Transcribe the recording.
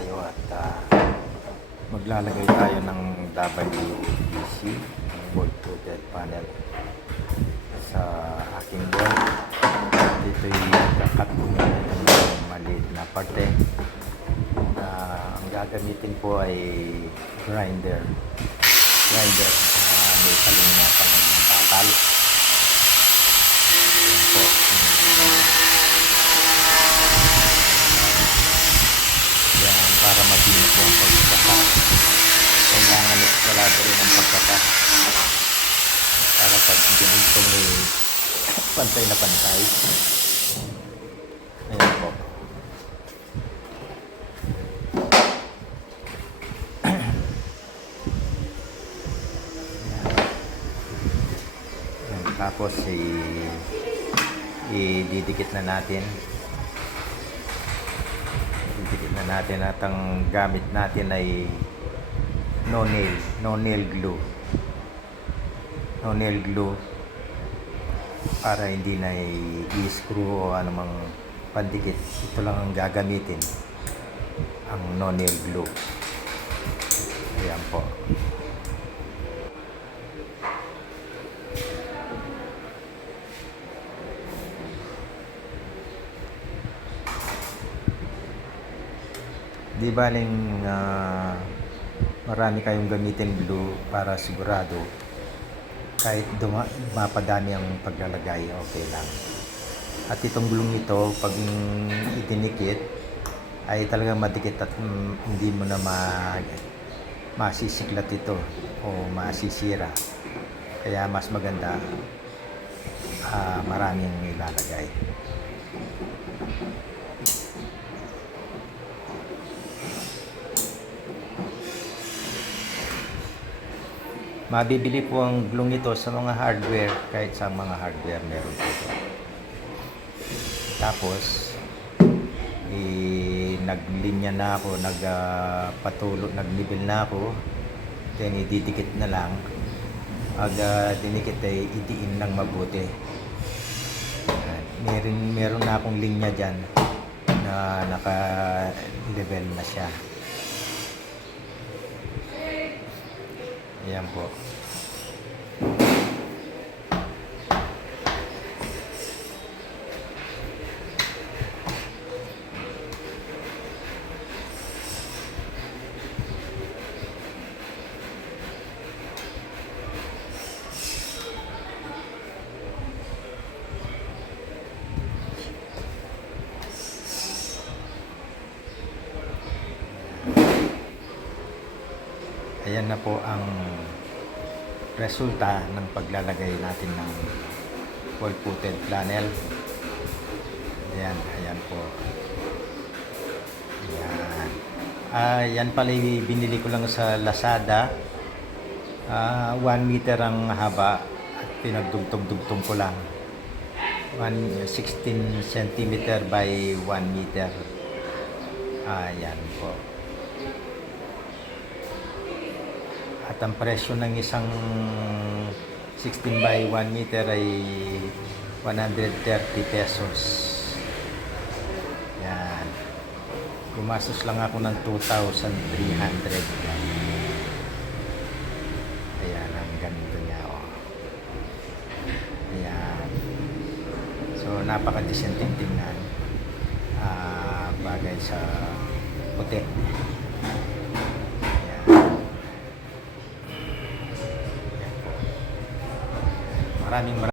tayo at maglalagay tayo ng WBC wall coated panel sa aking wall. Dito yung kakat ko ng maliit na parte. Ang gagamitin po ay grinder. May paling na pang bakal. Ayan po. Yan, para mabilis po ang pagkakat. Kailangan eskalado rin ang pagkakat. Para pag ginitong pantay na pantay. Ayan po. Ayan. Tapos ididikit na natin. Ididikit na natin at ang gamit natin ay no nail glue para hindi na i-screw o anumang pandikit. Ito lang ang gagamitin, ang no nail glue. Ayan po. Di baling marami kayong gamitin glue para sigurado kahit mapadami ang paglalagay, okay lang. At itong glue ito, pag idinikit ay talagang madikit at hindi mo na masisiklat ito o masisira. Kaya mas maganda maraming ilalagay. Mabibili po ang glue ito sa mga hardware, kahit sa mga hardware meron po ito. Tapos naglinya na ako, nagnibel na ako, then ididikit na lang. Pag dinikit ay idiin lang mabuti. Meron na akong linya dyan na naka-level na siya. Ayan po. Ayan na po ang resulta ng paglalagay natin ng wall coated panel. Ayan po. Ayan. Yan pala binili ko lang sa Lazada. 1 meter ang haba at pinagdugtong-dugtong ko lang. 16 cm by 1 meter. Ayan po. At ang presyo ng isang 16 by 1 meter ay 130 pesos. Yan. Gumastos lang ako ng 2,300. Ayan, ang ganito niya. Oh. Ayan. So, napaka-decenteng tingnan. Bagay sa puti. Maraming